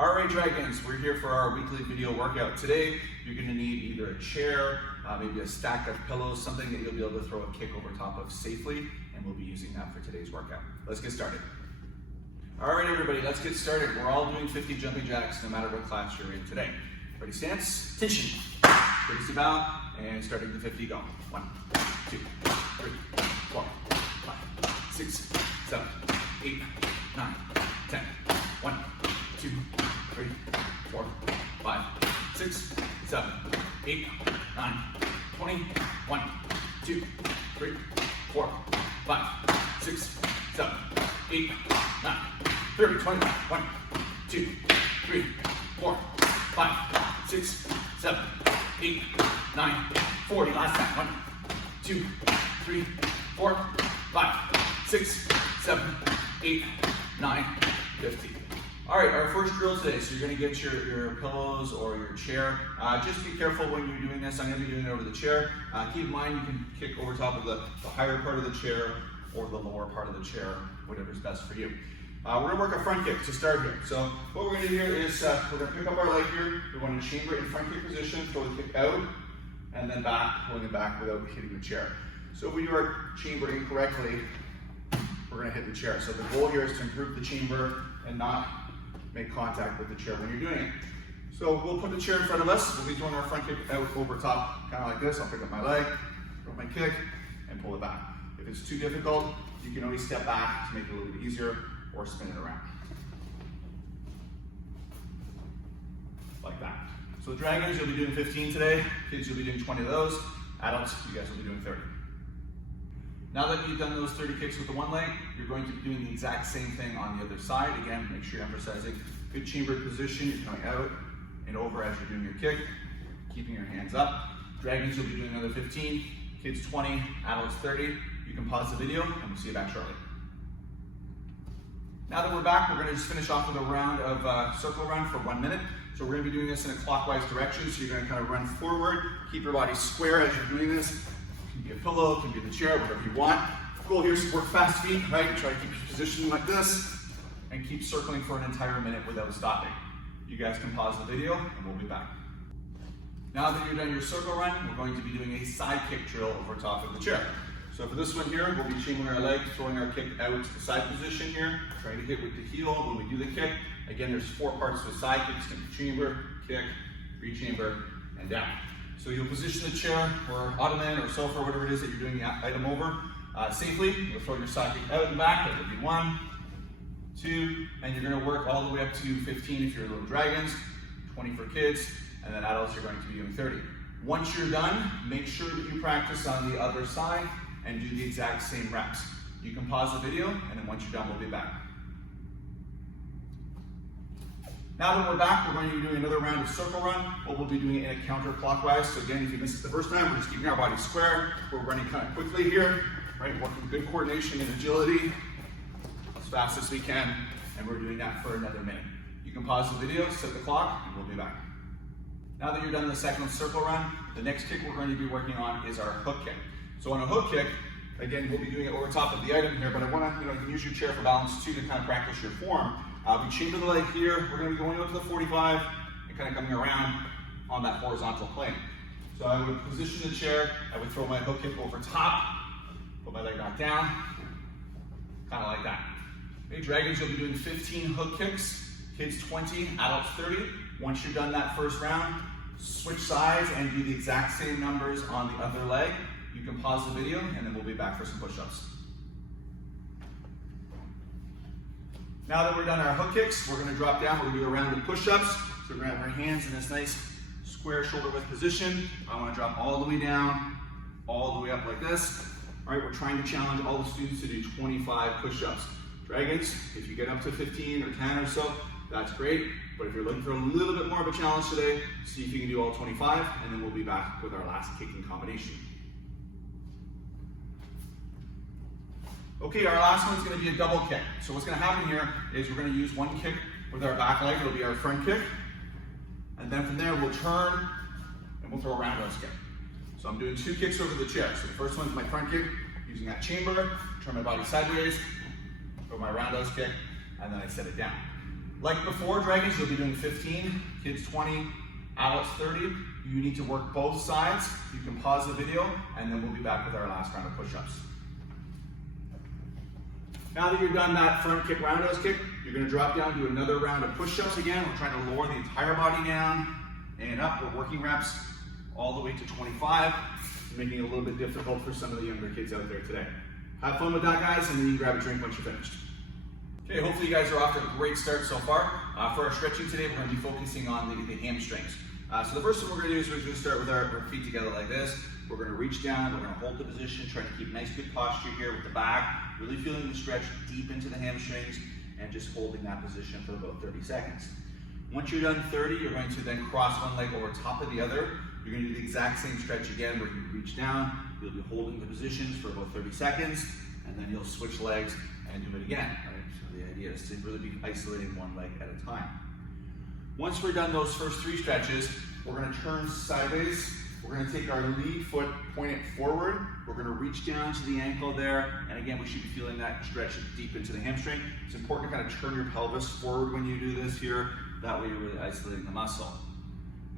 All right, Dragons, we're here for our weekly video workout. Today, you're gonna need either a chair, maybe a stack of pillows, something that you'll be able to throw a kick over top of safely, and we'll be using that for today's workout. Let's get started. All right, everybody, let's get started. We're all doing 50 jumping jacks, no matter what class you're in today. Ready, stance, tension. Release the bow, and starting the 50, go. 1, 2, 3, 4, 5, 6, 7, 8, 9, 10. 1, 2, 3, 4, 5, 6, 7, 8, 9, 20, 1, 2, 3, 4, 5, 6, 7, 8, 9, 30, 21, 1, 2, 3, 4, 5, 6, 7, 8, 9, 40. Last time. 1, 2, 3, 4, 5, 6, 7, 8, 9, 50. All right, our first drill today. So you're gonna get your pillows or your chair. Just be careful when you're doing this. I'm gonna be doing it over the chair. Keep in mind you can kick over top of the higher part of the chair or the lower part of the chair, whatever's best for you. We're gonna work a front kick to start here. So what we're gonna do here is we're gonna pick up our leg here. We want to chamber in front kick position, throw the kick out, and then back, pulling it back without hitting the chair. So if we do our chamber incorrectly, we're gonna hit the chair. So the goal here is to improve the chamber and not make contact with the chair when you're doing it. So we'll put the chair in front of us. We'll be throwing our front kick out over top, kind of like this. I'll pick up my leg, throw my kick, and pull it back. If it's too difficult, you can always step back to make it a little bit easier, or spin it around. Like that. So Dragons, you'll be doing 15 today. Kids, you'll be doing 20 of those. Adults, you guys will be doing 30. Now that you've done those 30 kicks with the one leg, you're going to be doing the exact same thing on the other side. Again, make sure you're emphasizing good chambered position. You're coming out and over as you're doing your kick, keeping your hands up. Dragons, you'll be doing another 15. Kids, 20. Adults, 30. You can pause the video and we'll see you back shortly. Now that we're back, we're gonna just finish off with a round of circle run for 1 minute. So we're gonna be doing this in a clockwise direction. So you're gonna kind of run forward, keep your body square as you're doing this. It can be a pillow, it can be the chair, whatever you want. The goal here is to work fast feet, right? Try to keep your position like this and keep circling for an entire minute without stopping. You guys can pause the video and we'll be back. Now that you're done your circle run, we're going to be doing a side kick drill over top of the chair. So for this one here, we'll be chambering our leg, throwing our kick out to the side position here, trying to hit with the heel when we do the kick. Again, there's 4 parts to a side kick. It's going to be chamber, kick, re-chamber, and down. So you'll position the chair or ottoman or sofa or whatever it is that you're doing the item over safely. You'll throw your side kick out and back. That would be 1, 2, and you're going to work all the way up to 15 if you're little Dragons, 20 for kids, and then adults you're going to be doing 30. Once you're done, make sure that you practice on the other side and do the exact same reps. You can pause the video, and then once you're done, we'll be back. Now that we're back, we're going to be doing another round of circle run, but we'll be doing it in a counterclockwise. So again, if you missed it the first time, we're just keeping our body square. We're running kind of quickly here, right? Working good coordination and agility as fast as we can, and we're doing that for another minute. You can pause the video, set the clock, and we'll be back. Now that you're done the second circle run, the next kick we're going to be working on is our hook kick. So on a hook kick, again, we'll be doing it over top of the item here, but I want to, you can use your chair for balance too to kind of practice your form. We chamber the leg here. We're going to be going out to the 45 and kind of coming around on that horizontal plane. So I would position the chair. I would throw my hook kick over top, put my leg back down, kind of like that. Okay, Dragons, you'll be doing 15 hook kicks. Kids, 20. Adults, 30. Once you've done that first round, switch sides and do the exact same numbers on the other leg. You can pause the video and then we'll be back for some push-ups. Now that we're done our hook kicks, we're gonna drop down, we're gonna do a round of push-ups. So we're gonna have our hands in this nice square shoulder width position. I wanna drop all the way down, all the way up like this. All right, we're trying to challenge all the students to do 25 push-ups. Dragons, if you get up to 15 or 10 or so, that's great. But if you're looking for a little bit more of a challenge today, see if you can do all 25, and then we'll be back with our last kicking combination. Okay, our last one is going to be a double kick. So what's going to happen here is we're going to use one kick with our back leg. It'll be our front kick. And then from there, we'll turn and we'll throw a roundhouse kick. So I'm doing 2 kicks over the chair. So the first one's my front kick, using that chamber, turn my body sideways, throw my roundhouse kick, and then I set it down. Like before, Dragons, you'll be doing 15, kids 20, adults 30. You need to work both sides. You can pause the video, and then we'll be back with our last round of push-ups. Now that you've done that front kick, roundhouse kick, you're gonna drop down to another round of push-ups again. We're trying to lower the entire body down and up. We're working reps all the way to 25, making it a little bit difficult for some of the younger kids out there today. Have fun with that, guys, and then you can grab a drink once you're finished. Okay, hopefully you guys are off to a great start so far. For our stretching today, we're gonna be focusing on the hamstrings. So the first thing we're gonna do is we're gonna start with our feet together like this. We're gonna reach down, we're gonna hold the position, trying to keep nice good posture here with the back, really feeling the stretch deep into the hamstrings, and just holding that position for about 30 seconds. Once you're done 30, you're going to then cross one leg over top of the other. You're gonna do the exact same stretch again where you reach down, you'll be holding the positions for about 30 seconds, and then you'll switch legs and do it again, right? So the idea is to really be isolating one leg at a time. Once we're done those first 3 stretches, we're gonna turn sideways. We're gonna take our lead foot, point it forward. We're gonna reach down to the ankle there. And again, we should be feeling that stretch deep into the hamstring. It's important to kind of turn your pelvis forward when you do this here. That way you're really isolating the muscle.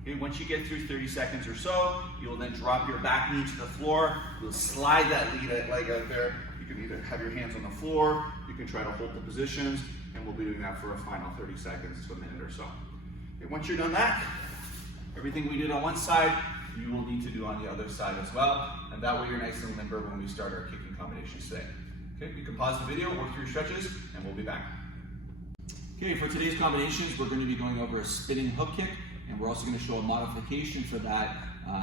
Okay, once you get through 30 seconds or so, you'll then drop your back knee to the floor. You'll slide that leg out there. You can either have your hands on the floor, you can try to hold the positions, and we'll be doing that for a final 30 seconds to a minute or so. Okay, once you're done that, everything we did on one side, you will need to do on the other side as well, and that way you're nice and limber when we start our kicking combinations today. Okay, you can pause the video, work through your stretches, and we'll be back. Okay, for today's combinations, we're going to be going over a spinning hook kick, and we're also going to show a modification for that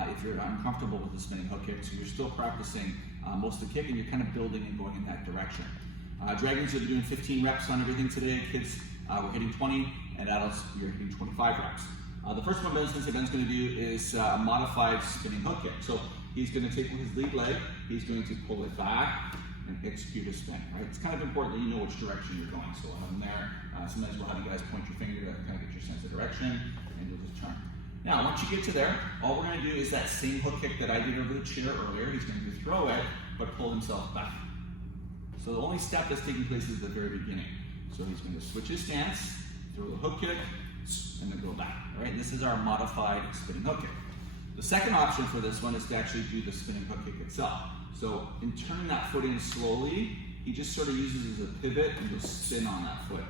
if you're uncomfortable with the spinning hook kick, so you're still practicing most of the kick and you're kind of building and going in that direction. Dragons will be doing 15 reps on everything today. Kids, we're hitting 20, and adults, you're hitting 25 reps. The first one Ben's going to do is a modified spinning hook kick. So he's going to take his lead leg, he's going to pull it back and execute a spin. Right? It's kind of important that you know which direction you're going. So on there, sometimes we'll have you guys point your finger to kind of get your sense of direction, and you'll just turn. Now, once you get to there, all we're going to do is that same hook kick that I did over the chair earlier. He's going to throw it, but pull himself back. So the only step that's taking place is the very beginning. So he's going to switch his stance, throw the hook kick, and then go back. All right, this is our modified spinning hook kick. The second option for this one is to actually do the spinning hook kick itself. So in turning that foot in slowly, he just sort of uses it as a pivot and he'll spin on that foot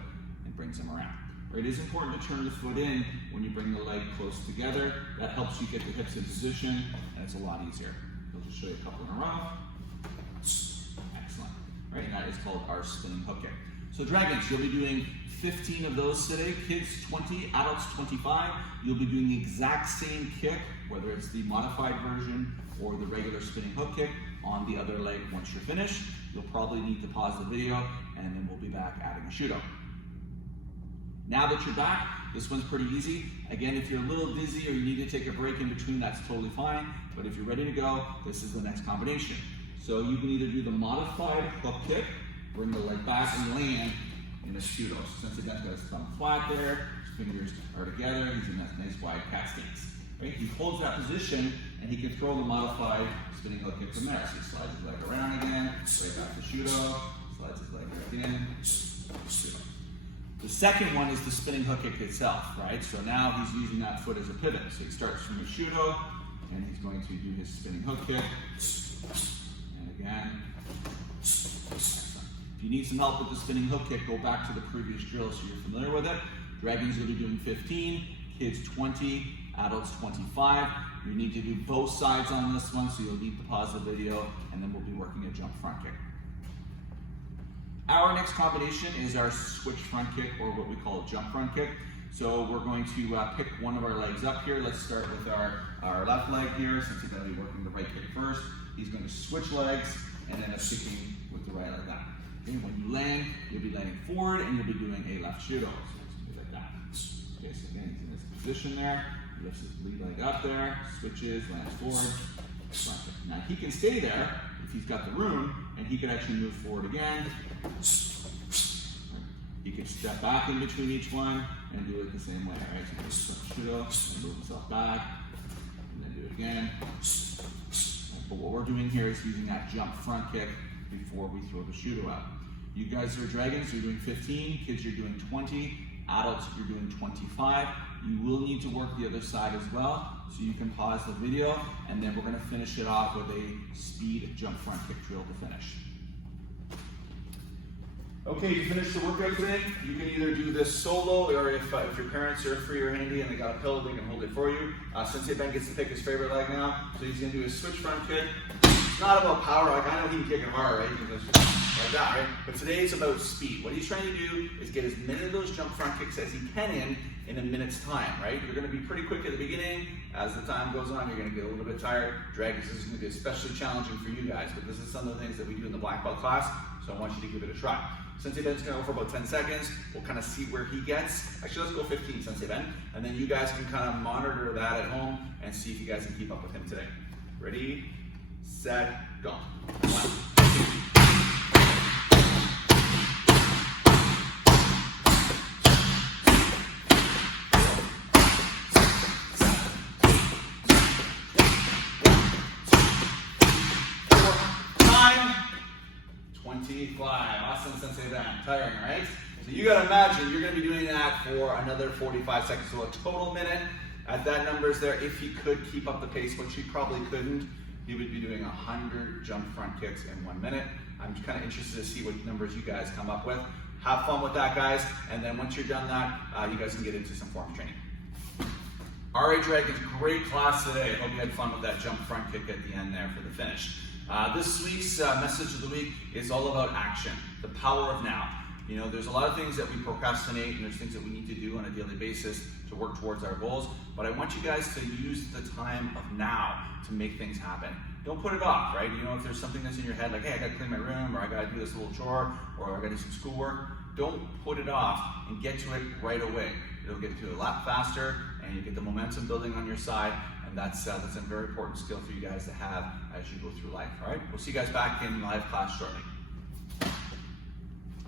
and brings him around. It is important to turn the foot in when you bring the leg close together. That helps you get the hips in position, and it's a lot easier. I'll just show you a couple in a row. Excellent. Right, and that is called our spinning hook kick. So Dragons, you'll be doing 15 of those today. Kids 20, adults 25. You'll be doing the exact same kick, whether it's the modified version or the regular spinning hook kick, on the other leg once you're finished. You'll probably need to pause the video, and then we'll be back adding a shudo. Now that you're back, this one's pretty easy. Again, if you're a little dizzy or you need to take a break in between, that's totally fine. But if you're ready to go, this is the next combination. So you can either do the modified hook kick, bring the leg back and land in a shudo. So since the guy's got his thumb flat there, his fingers are together, he's in that nice wide cat stance. Right? He holds that position and he can throw the modified spinning hook kick from there. So he slides his leg around again, right back to shudo, slides his leg back in, shudo. The second one is the spinning hook kick itself, right? So now he's using that foot as a pivot. So he starts from the shudo, and he's going to do his spinning hook kick. And again. If you need some help with the spinning hook kick, go back to the previous drill so you're familiar with it. Dragons will be doing 15, kids 20, adults 25. You need to do both sides on this one, so you'll need to pause the video, and then we'll be working a jump front kick. Our next combination is our switch front kick, or what we call a jump front kick. So we're going to pick one of our legs up here. Let's start with our left leg here, since he's going to be working the right kick first. He's going to switch legs, and then a kicking with the right like that. Okay, when you land, you'll be landing forward, and you'll be doing a left shudo. So it's going to be like that. Okay, so again, he's in this position there. He lifts his lead leg up there, switches, lands forward. Front kick. Now he can stay there if he's got the room, and he can actually move forward again. He can step back in between each one and do it the same way, right? So he just shudo and move himself back, and then do it again. But what we're doing here is using that jump front kick before we throw the shudo out. You guys are Dragons, you're doing 15, kids you're doing 20, adults, you're doing 25. You will need to work the other side as well, so you can pause the video, and then we're gonna finish it off with a speed jump front kick drill to finish. Okay, you finished the workout today. You can either do this solo, or if your parents are free or handy and they got a pillow, they can hold it for you. Sensei Ben gets to pick his favorite leg now, so he's gonna do a switch front kick. It's not about power, like I know he can kick it hard, right? Like that, right? But today it's about speed. What he's trying to do is get as many of those jump front kicks as he can in a minute's time, right? You're gonna be pretty quick at the beginning. As the time goes on, you're gonna get a little bit tired. Drag is gonna be especially challenging for you guys, but this is some of the things that we do in the black belt class, so I want you to give it a try. Sensei Ben's gonna go for about 10 seconds. We'll kind of see where he gets. Actually, let's go 15, Sensei Ben. And then you guys can kind of monitor that at home and see if you guys can keep up with him today. Ready, set, go. 1, 25. Awesome, Sensei Ben. Tiring, right? So you gotta imagine you're gonna be doing that for another 45 seconds, so a total minute. At that numbers there, if he could keep up the pace, which he probably couldn't, he would be doing 100 jump front kicks in 1 minute. I'm kind of interested to see what numbers you guys come up with. Have fun with that, guys, and then once you're done that, you guys can get into some form training. All right, Dragons, great class today. I hope you had fun with that jump front kick at the end there for the finish. This week's message of the week is all about action, the power of now. You know, there's a lot of things that we procrastinate, and there's things that we need to do on a daily basis to work towards our goals, but I want you guys to use the time of now to make things happen. Don't put it off, right? You know, if there's something that's in your head, like, hey, I gotta clean my room, or I gotta do this little chore, or I gotta do some schoolwork, don't put it off and get to it right away. It'll get to it a lot faster, and you get the momentum building on your side, and that's a very important skill for you guys to have as you go through life, all right? We'll see you guys back in live class shortly.